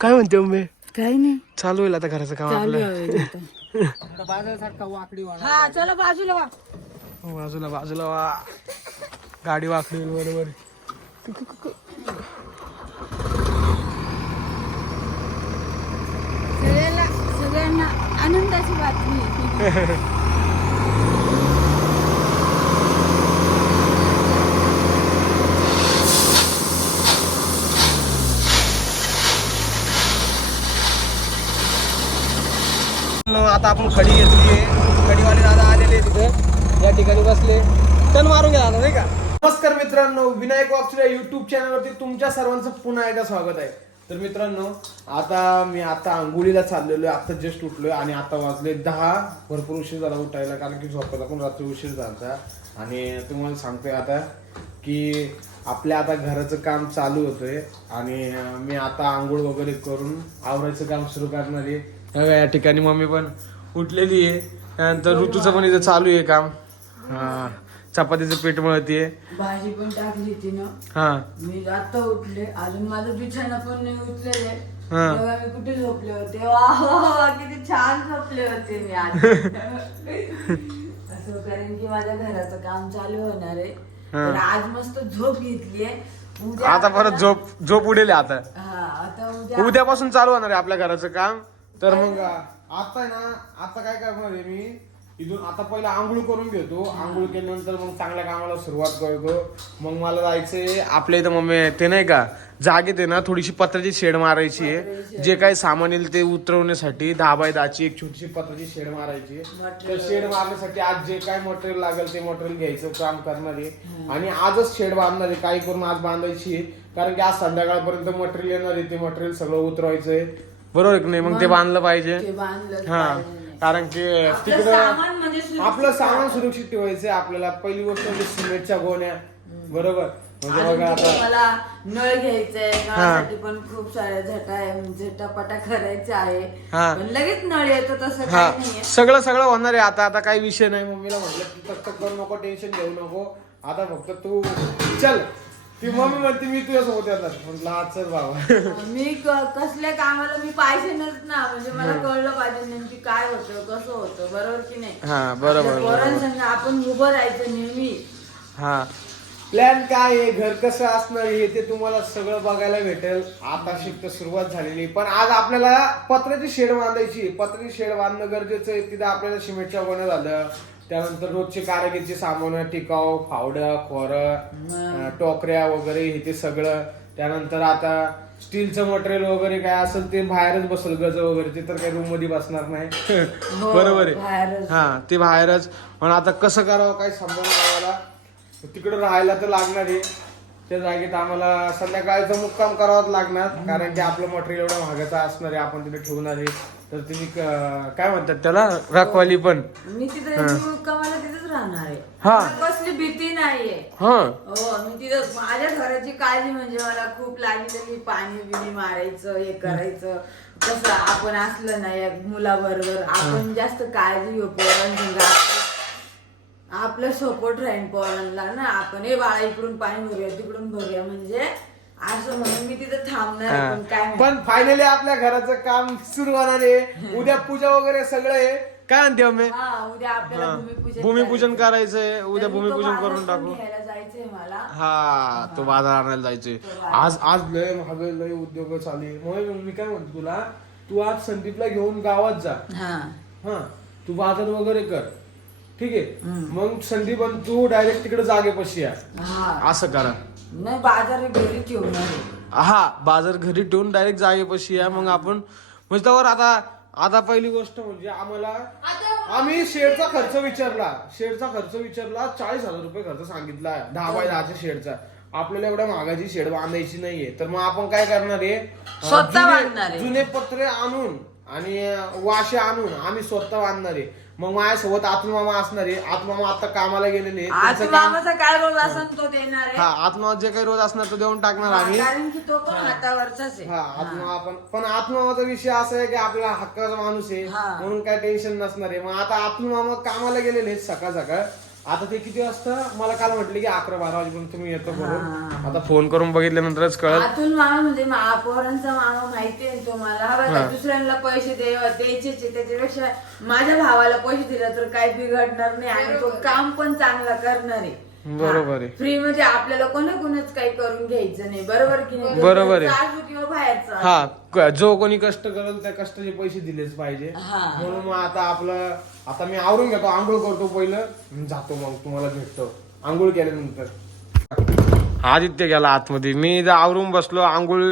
काय म्हणते मम्मी काही नाही. चालू होईल आता घराचं काम चालू आपलं. आहे आता. हा चला बाजूला वा. बाजूला बाजूला वा. गाडी वाकडी बरोबर. सगळ्यांना सगळ्यांना आनंदाची बातमी आता आपण खडी घेतली आहे. खडीवाले दादा आलेले तिथं या ठिकाणी बसले. टन मारून घ्या दादा नाही का? नमस्कार मित्रांनो विनायक वाक्सरे युट्यूब चॅनलवरती तुमच्या सर्वांचं पुन्हा एकदा स्वागत आहे. तर मित्रांनो आता मी आता आंघोळीला चाललेलो आहे आता जस्ट उठलोय आणि आता वाजले दहा. भरपूर उशीर झाला उठायला कारण की झोपायला पण रात्री उशीर झाला आणि तुम्हाला सांगतोय आता की आपल्या आता घराचं काम चालू होतंय आणि मी आता आंघोळ वगैरे करून आवरायचं काम सुरू करणार आहे. या ठिकाणी मम्मी पण उठलेली आहे. त्यानंतर ऋतूचं पण इथं चालू आहे काम. हा. चपातीचं पीठ मळतीये. भाजी पण टाकली तिनं. हा. मी आता उठले. अजून माझं बिछाना पण नाही उठलेले हा. तेव्हा मी कुठे झोपले होते? वा किती छान झोपले होते मी आज. असं कारण की माझ्या घराचं काम चालू होणार आहे. हा. तर आज मस्त झोप घेतलीये उद्या आता परत आपल्याला- झोप झोप उडेल आता. हा आता उद्या उद्यापासून चालू होणार आहे आपल्या घराचं काम. तर मग आता आहे ना आता काय करणार आहे मी? इथून आता पहिला आंघोळ करून घेतो. आंघोळ केल्यानंतर मग चांगल्या कामाला सुरुवात करतो. मग मला जायचंय आपल्या इथं मम्मी ते नाही का? जागेत आहे ना थोडीशी पत्राची शेड मारायची आहे. जे काही सामान येईल ते उतरवण्यासाठी दहा बाय दहाची एक छोटीशी पत्राची शेड मारायची आहे. तर शेड मारण्यासाठी आज जे काय मटेरियल लागेल ते मटेरियल घ्यायचं काम करणार आहे. आणि आजच शेड बांधणार आहे. काही करून आज बांधायची आहे. कारण की आज संध्याकाळपर्यंत मटेरियल येणार आहे. ते मटेरियल सगळं उतरवायचं आहे बरोबर की नाही? मग ते बांधलं पाहिजे. ते बांधलं हा. कारण की तिकडं सामान म्हणजे सुरक्षित आपलं सामान सुरक्षित ठेवायचंय आपल्याला. पहिली गोष्ट म्हणजे सिमेंटच्या गोण्या. बरोबर. म्हणजे बघा आता मला नळ घ्यायचंय. नळासाठी पण खूप साऱ्या झटा झटापटा करायच्या आहे. हा. पण लगेच नळ येतो तसं हा. काही नाहीये. सगळं सगळं होणार आहे. आता आता काही विषय नाही. मम्मीला म्हटलं तू तक तक करू नको. टेन्शन घेऊ नको. आता फक्त तू चल. ती मम्मी म्हणते मी तुझ्यासोबत येणार म्हटलं हा चल बाबा. मी क- कसल्या कामाला मी पाहिजे ना. म्हणजे मला कळलं पाहिजे नेमकी काय होतं कसं होतं बरोबर की नाही? हा बरोबर पोरांसंग आपण उभं राहायचं नेहमी. हा. प्लॅन काय आहे? घर कसं असणार आहे ते तुम्हाला सगळं बघायला भेटेल. आता शिकत सुरुवात झालेली. पण आज आपल्याला पत्र्याची शेड बांधायची. पत्र्याची शेड बांधणं गरजेचं आहे. तिथं आपल्याला सिमेंटच्या गोण्या झालं. त्यानंतर रोजचे कारागीरचे सामान टिकाव फावडं खोरं टोकऱ्या वगैरे हे ते सगळं. त्यानंतर आता स्टीलचं मटेरियल वगैरे काय असेल ते बाहेरच बसल गज वगैरे ते तर काही रूममध्ये बसणार नाही. हो, बरोबर आहे. हा ते बाहेरच. पण आता कसं करावं काय समजा मला. तिकडे राहायला तर लागणार आहे. त्या जागेत आम्हाला संध्याकाळचा मुक्काम करावाच लागणार. कारण की आपलं मटेरियल एवढं महागाचं असणार आहे आपण तिथे ठेवणार आहे. तर तुम्ही काय म्हणतात त्याला? रखवाली पण. मी तिथे मुक्कामाला तिथेच राहणार आहे. हा. कसली भीती नाहीये. हा. हो मी तिथं माझ्या घराची काळजी म्हणजे मला खूप लागली पाणी बिणी मारायचं हे करायचं. कसं आपण असलं नाही मुलाबरोबर. आपण जास्त काळजी घेऊ पोरांसंग आपलं सपोर्ट राहील पोरांना. ना आपण हे बाळा इकडून पाणी भरूया तिकडून भरूया. म्हणजे असं म्हणून मी तिथं थांबणार आहे. पण काय माहिती. पण फायनली आपल्या घराचं काम सुरू होणार आहे. उद्या पूजा वगैरे सगळं आहे. काय म्हणते हा उद्या आपल्याला भूमिपूजन भूमिपूजन करायचंय. उद्या तरी तो भूमिपूजन बाजार करून पण टाकू. घ्यायला जायचंय मला. हा तो बाजार आणायला जायचंय. आज आज लय महाग लय उद्योग चालू आहे. मग मी काय म्हणतो तुला तू आज संदीपला घेऊन गावात जा. हा. हा तू बाजार वगैरे कर. ठीक आहे? मग संदीप आणि तू डायरेक्ट तिकडे जागेपाशी या. हा. असं करा. नाही बाजार घरी. हा बाजार घरी ठेवून डायरेक्ट जागेपाशी या मग आपण म्हणजे त्यावर आता आता पहिली गोष्ट म्हणजे आम्हाला आम्ही शेडचा खर्च विचारला. शेडचा खर्च विचारला चाळीस हजार रुपये खर्च सांगितला. दहा बाय दहाच्या शेडचा. आपल्याला एवढ्या महागाची शेड बांधायची नाहीये. तर मग आपण काय करणार आहे? स्वतः जुने- बांधणार आहे. जुने पत्रे आणून आणि वाशे आणून आम्ही स्वतः बांधणार आहे. मग माझ्यासोबत आतू मामा असणार आहे आतू मामा आता कामाला गेलेले आहेत. आज त्यांचं काम- मामाचा काय असेल तो देणार हा आत्मा जे काही रोज असणार तो देऊन टाकणार आम्ही. कारण की तो पण हातावरचाच आहे. हा आत्मा आपण पण आत्मामाचा विषय असा आहे की आपला हक्काचा माणूस आहे हा. म्हणून काय टेन्शन नसणार आहे. मग आता आत्मा मामा कामाला गेलेले आहेत सकाळ सकाळ आता ते किती वाजता? मला काल म्हटले की अकरा बारा वाजेपर्यंत तुम्ही येतो करून आता फोन करून बघितल्यानंतरच कळत अतुल मामा म्हणजे मा- पोरांचा मामा माहितीये ना तुम्हाला. हा दुसऱ्यांना पैसे दे- द्यायचेच आहे. त्याच्यापेक्षा माझ्या भावाला पैसे दिले तर काही बिघडणार नाही आणि तो काम पण चांगला करणार आहे. बरोबर आहे. फ्री मध्ये आपल्याला कोणाकोणच काही करून घ्यायचं नाही. बरोबर की नाही? बरोबर आहे. घरचा असो किंवा बाहेरचा. हा. क- जो कोणी कष्ट करेल त्या कष्टाचे पैसे दिलेच पाहिजे. हा. म्हणून मग आता आपलं आता मी आवरून घेतो आंघोळ करतो पहिलं जातो मग तुम्हाला भेटतो. आंघोळ केल्यानंतर. आदित्य गेला आतमध्ये. मी इथं आवरून बसलो आंघोळ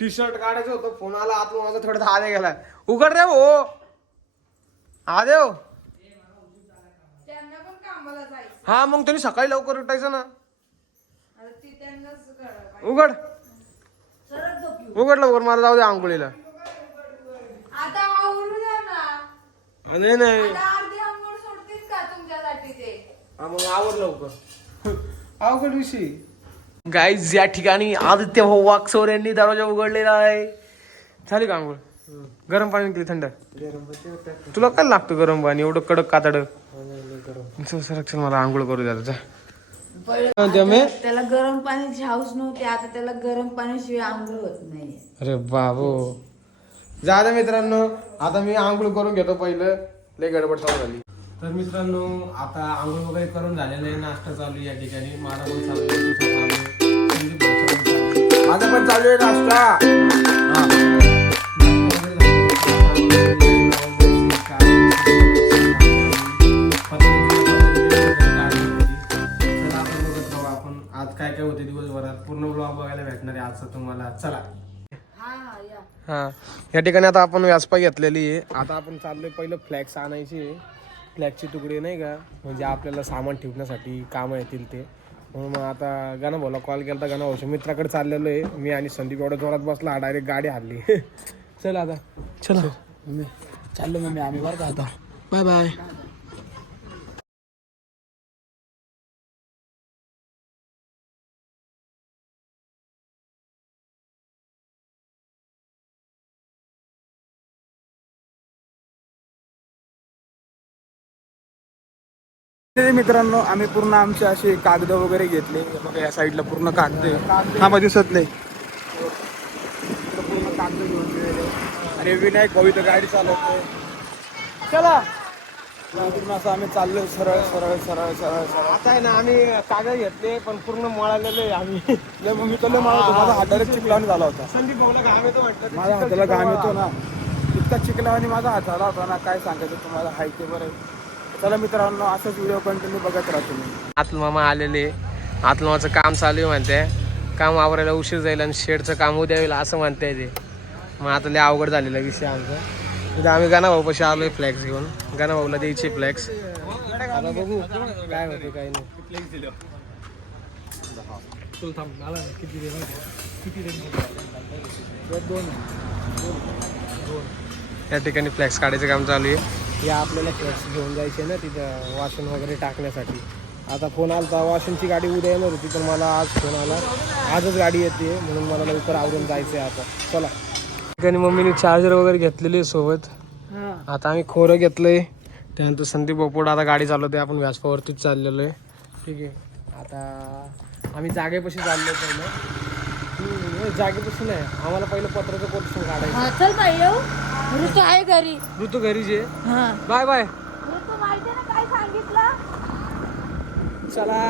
टी शर्ट काढायचं होतं फोन आला आत माझा थोडा आधे गेलाय. उघड रे आदे हो त्यांना पण कामाला जायचं. हा मग त्यांनी सकाळी लवकर उठायचं ना. उघड. उघड लवकर मला जाऊ दे आंघोळीला. नाही. नाही आता अर्धी आंघोळ सोडतील का तुमच्यासाठी ते हा, मग आवर लवकर. अवघड विषय. गाईज या ठिकाणी आदित्य भाऊ वाकसोर यांनी दरवाजा उघडलेला आहे. झाली का आंघोळ? गरम पाणी केली थंड. तुला काय लागतं गरम पाणी? एवढं कडक कातड? चल सर चल मला आंघोळ करू द्या आता त्याला गरम पाण्याची हाऊस नव्हती आता त्याला गरम पाण्याशिवाय आंघोळ होत नाही अरे बाबू. जा मित्रांनो. आता मी आंघोळ करून घेतो पहिलं. लय गडबड चालू झाली. तर मित्रांनो आता आंघोळ वगैरे करून झालेलं आहे. नाश्ता चालू आहे या ठिकाणी. माझा पण चालू आहे तुझा चालू आहे. संदीप चालू आहे. माझा पण चालू आहे नाश्ता. आपण आज काय काय होते दिवसभरात पूर्ण ब्लॉग बघायला भेटणार आहे आजचं तुम्हाला चला हा या. हा. या ठिकाणी आता आपण व्यासपा घेतलेली आहे. आता आपण चाललोय पहिलं फ्लॅक्स आणायची फ्लॅगची तुकडे नाही का? म्हणजे आपल्याला सामान ठेवण्यासाठी कामं येतील ते. म्हणून मग आता गाणं भाऊला कॉल केला तर गाणं भाऊच्या मित्राकडे चाललेलो आहे. मी आणि संदीप एवढ्या जोरात बसला डायरेक्ट गाडी हल्ली चल आता. चला. चाललो मम्मी आम्ही बरं का आता. बाय बाय मित्रांनो आम्ही पूर्ण आमचे असे कागद वगैरे घेतले. बघा या साईडला पूर्ण कागद आहे. हा मग दिसत नाही पूर्ण कागद घेऊन गेलेले. अरे विनायक भाऊ इथं गाडी चालवतोय. चला. पूर्ण असं आम्ही चाललोय सरळ सरळ सरळ सरळ सरळ. आता आहे ना आम्ही कागद घेतले पण पूर्ण मळालेले आहे आम्ही. मी तर मला माझा हाताला चिकलावणी झाला होता. संदीप भाऊला घाम येतो म्हटलं माझ्या हाताला घाम येतो ना. इतका चिकलावणी माझा हात झाला होता ना. काय सांगायचं तुम्हाला? हाय ते बरं चला मित्रांनो असंच व्हिडिओ कंटिन्यू बघत राहा तुम्ही. आतल मामा आलेले. आतलामाचं काम चालू आहे म्हणते. काम आवरायला उशीर जाईल आणि शेडचं काम उद्या होईल असं म्हणते ते. मग आता लय अवघड झालेला विषय आमचा. उद्या आम्ही गाणा आलो पशी आलोय फ्लॅक्स घेऊन. गणाभाऊला द्यायची फ्लॅक्स आता बघू काय होते काय नाही. त्या ठिकाणी फ्लॅक्स काढायचं काम चालू आहे. या आपल्याला फ्लॅक्स घेऊन जायचे ना तिथं वाशन वगैरे टाकण्यासाठी. आता फोन आला वाशनची गाडी उद्या येणार होती पण मला आज फोन आला. आजच गाडी येते म्हणून मला लवकर आवरून जायचं आहे आता. चला. ठिकाणी मम्मीने चार्जर वगैरे घेतलेली सोबत. आता आम्ही खोरं घेतलंय. त्यानंतर संदीप बोपोड आता गाडी चालवते आपण व्यासपावरतीच चाललेलो आहे ठीक आहे. आता आम्ही जागेपाशी चाललो पहिलं. जागेपाशी नाही. आम्हाला पहिलं पत्राचं पोर्शन काढायचं ऋतू आहे घरी. ऋतू घरीच आहे हा. Bye bye. ऋतू माहिती ना काय सांगितलं? चला.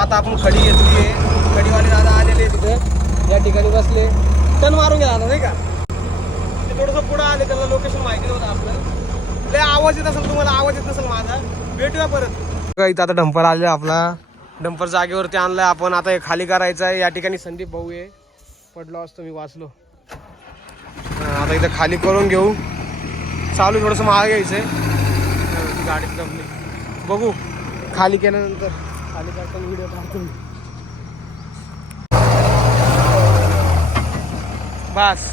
आता आपण खडी घेतली आहे खडीवाले दादा आलेले तिथे या ठिकाणी बसले. टन मारून गेला नाही का? ते थोडंसं पुढं आले त्याला लोकेशन माहिती नव्हतं आपलं. लय आवाज येत असेल तुम्हाला आवाज येत नसेल माझा. भेटूया परत. इथं आता डंपर आले आपला. डंपर जागेवरती आणलाय आपण. आता हे खाली करायचं आहे या ठिकाणी संदीप भाऊ आहे. पडलो असतो मी वाचलो. आता इथं खाली करून घेऊ. चालू थोडंसं महाग घ्यायचंय गाडीत जमली. बघू. खाली केल्यानंतर. खाली करताना व्हिडिओ काढतो मी बस.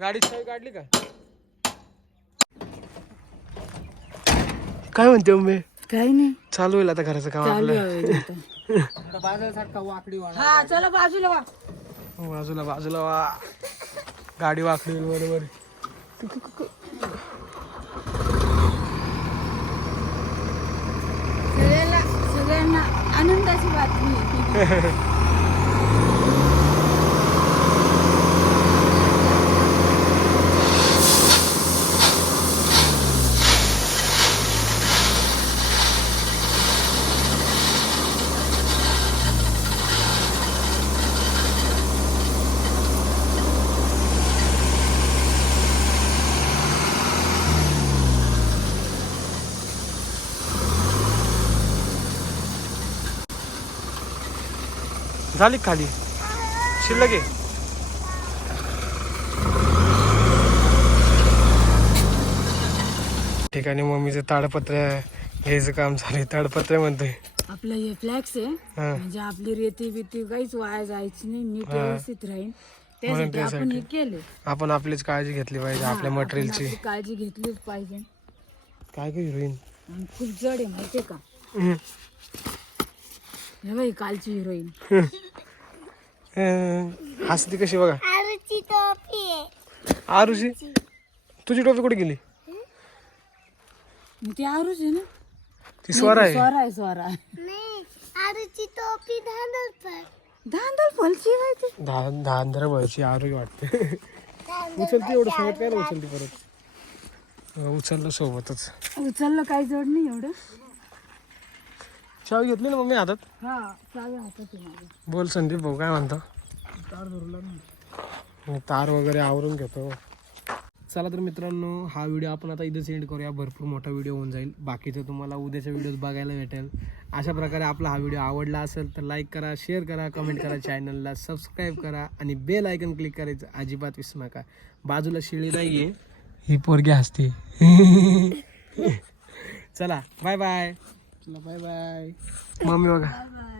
गाडी चावी काढली का? काय म्हणते मम्मी काही नाही. चालू होईल आता घराचं काम चालू आपलं. आहे बाजारासारखा वाकडी वाणा हा चला बाजूला वा बाजूला बाजूला वा. गाडी वाकडी होईल बरोबर. सगळ्यांना सगळ्यांना आनंदाची बातमी आहे. झाली खाली? शिल्लक आहे. ठिकाणी मम्मीचं ताडपत्र घ्यायचं काम झालंय ताडपत्र म्हणतोय. आपलं हे फ्लॅक्स आहे. म्हणजे आपली रेती बिती काहीच वाया जायची नाही. नीट. व्यवस्थित राहील त्यासाठी आपण हे. केले. आपण आपलीच काळजी घेतली पाहिजे आपल्या मटेरियलची काळजी घेतलीच पाहिजे. काय काय आणि खूप जड आहे माहितीये का? हे बाई कालची हिरोईन हसती कशी बघा. आरुची तुझी टोपी कुठे गेली? ती आरूच आहे ना? ती स्वर आहे. स्वरा आहे स्वरा आरूची टोपी धांदल पण धांदल फलची माहिती अंधरा व्हायची आरोग्य वाटते. उचलती एवढं सांगत काय रे उचलती परत? उचललं सोबतच. उचललं काही जड नाही एवढं. चावी घेतली ना मम्मी हातात? हा हातात आहे बोल संदीप भाऊ काय म्हणतो? मी. तार वगैरे आवरून घेतो. चला तर मित्रांनो हा व्हिडिओ आपण आता इथेच एंड करूया. भरपूर मोठा व्हिडिओ होऊन जाईल. बाकीचं तुम्हाला उद्याच्या व्हिडिओज बघायला भेटेल. अशा प्रकारे आपला हा व्हिडिओ आवडला असेल तर लाईक करा शेअर करा कमेंट करा चॅनलला सबस्क्राईब करा आणि बेल आयकन क्लिक करायचं अजिबात विसरू नका. बाजूला शिळी नाही आहे ही पोरगी असते चला बाय बाय चला बाय बाय मम्मी बघा बाय